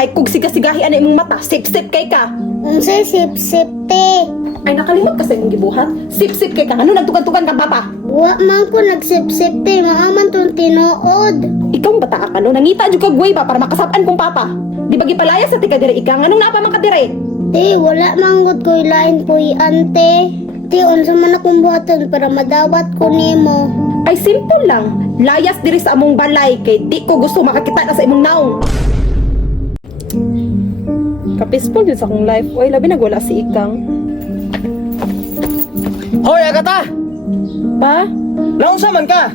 Ay kung sigasigahi ana imong mata, sip-sip kay ka. Unsay sip-sip te? Ay nakalimot ka sa imong gibuhat. Sip-sip kay ka. Ano nagtugan-tugan ka papa? Wa man ko nagsip-sip te, maaman tong tinuod. Ikaw bata ka no, nangita jud kag way ba para makasab-an kong papa. Di ba gipalaya sa tika dire ika, anong napa man ka dire? Te, wala manggod ko ilain po ante. Te, unsa man akong buhaton para madawat ko nimo. Ay simple lang. Layas diri sa among balay kay di ko gusto makakita na sa imong naong. Kapispol yun sa akong life. Uy, labi nagwala si Ikang. Hoy, Agata! Pa? Naunsa man ka?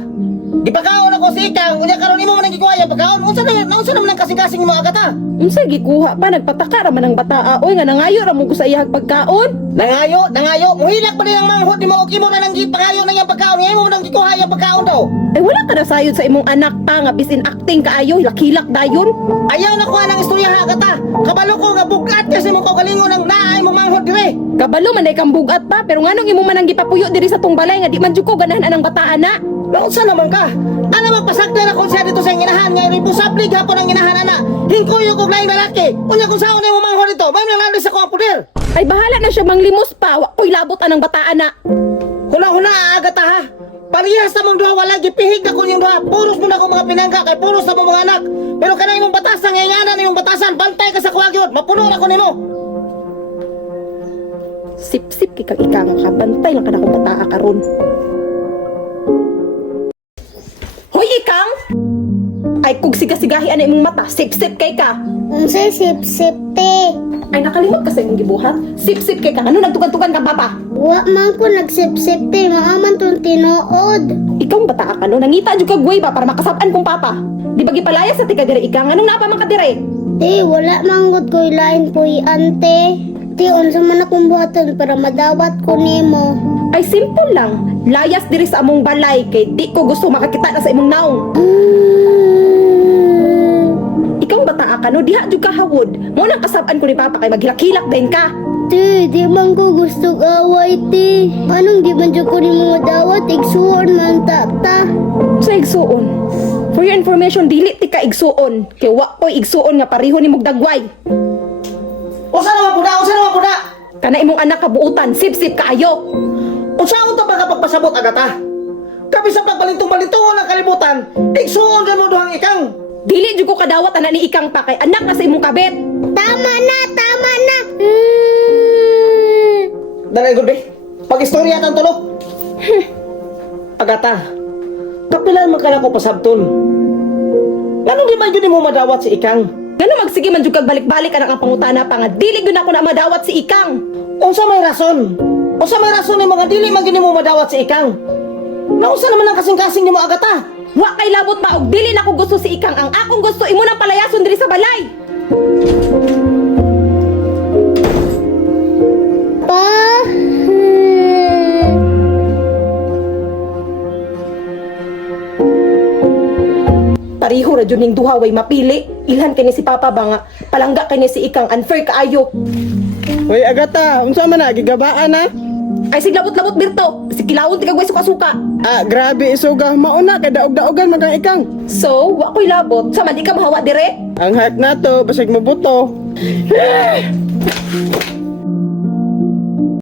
Ipakaon ako si Ikang, unya karon imo man ang gikuha pagkaon. Unsa naman ang kasing-kasing mo, Agata? Unsay gikuha pa nagpataka ra man ang bataa. Uy, nga nangayo ra mo ko sa iyang pagkaon. Nangayo. Muhilak pa din ang manghod ni mo og imo na nang gipakayo na yang pagkaon. Nga imo man ang gikuha yang pagkaon daw. Ay wala ka na sayod sa imong anak pa nga bisin acting kaayo, hilak-hilak dayon. Ayaw na ko anang istorya, ha, Agata. Kabalo ko nga bugat kasi mo kaugalingon ang naay mo manghod dire. Kabalo man ay kang bugat pa, pero nganong imong man ang gipapuyo diri sa tong balay nga di man jud ko ganahan anang bataa na. Naunsa naman ka? Ano man pasakta na kung siya dito sa inginahan nga impusabli gapon ang inginahan ana. Hingkoy ko laing lalaki. Unya kung saan mo manghod dito, may nang sa ko ang puder. Ay bahala na siya manglimos pa, wa ko'y labot anang bataa na. Huna, Agata, ha? Parehas sa mong duha wala gipihig na ko yung duha. Puros mo na ko mga pinangka kay puros na mo mga anak. Pero kanay imong batasan ngayon imong batasan bantay ka sa kuwagyod. Mapuno na ko nimo. Sip-sip kay kang Ikang ka, bantay lang ka na kung bataa karon. Hoy Ikang! Ay kung sigasigahi ana imong mata, sip-sip kay ka. Unsay sip-sip te? Ay nakalimot ka sa imong gibuhat. Sip-sip kay ka, ano nagtugan-tugan ka papa? Wa man ko nagsip-sip te, maaman tong tinuod. Ikaw bataa ka no, nangita jud kag way ba para makasab-an kong papa. Di ba gipalaya sa tika dire Ikang, anong napa man ka dire? Te, wala manggod ko ilain po ante. Te, unsa man akong buhaton para madawat ko nimo. Ay simple lang. Layas diri sa among balay kay di ko gusto makakita na sa imong naong. Ikaw bataa ka no, diha jud ka hawod. Mo nang kasab-an ko ni papa kay maghilak-hilak din ka. Te, di man ko gusto away te. Anong di man dyan ko ni mga dawat, igsuon man ta. Sa igsuon. For your information, dili ti ka igsuon. Kay wa ko'y igsuon nga pareho ni mong dagway. Usa naman puda. Kana imong anak kabuutan, sip-sip kaayo. Usa unta pa ka pagpasabot, Agata? Kabi sa pagbalintong-balintungon ng kalibutan, igsuon din mo duhang Ikang. Dili jud ko kadawat ana ni Ikang pa kay anak na sa imong kabet. Tama na. Danay gud be. Pag-istorya tan tulo. Agata. Kapilan man kana ko pasabton. Nganong di man gyud mo madawat si Ikang? Ngano magsige man jud kag balik-balik anak ang pangutana pa nga dili gyud ako na madawat si Ikang. Unsa may rason? Unsa may rason ni mga dili man gyud mo madawat si Ikang? Nausa naman ang kasing-kasing nimo, Agata? Wa kay labot pa og dili na ko gusto si Ikang. Ang akong gusto imo nang palayason diri sa balay. Pa. Pariho ra jud ning duha way mapili. Ilhan kini si Papa ba nga palangga kini si Ikang, unfair kaayo. Hoy Agata, unsa man na gigabaan na? Ay siglabot-labot birto. Sikilawon ti kag way suka-suka. Ah, grabe isuga, mauna kay daog-daogan man kang Ikang. So, wa ko'y labot. Sama di ka mahawa dire. Ang heart nato basig mabuto.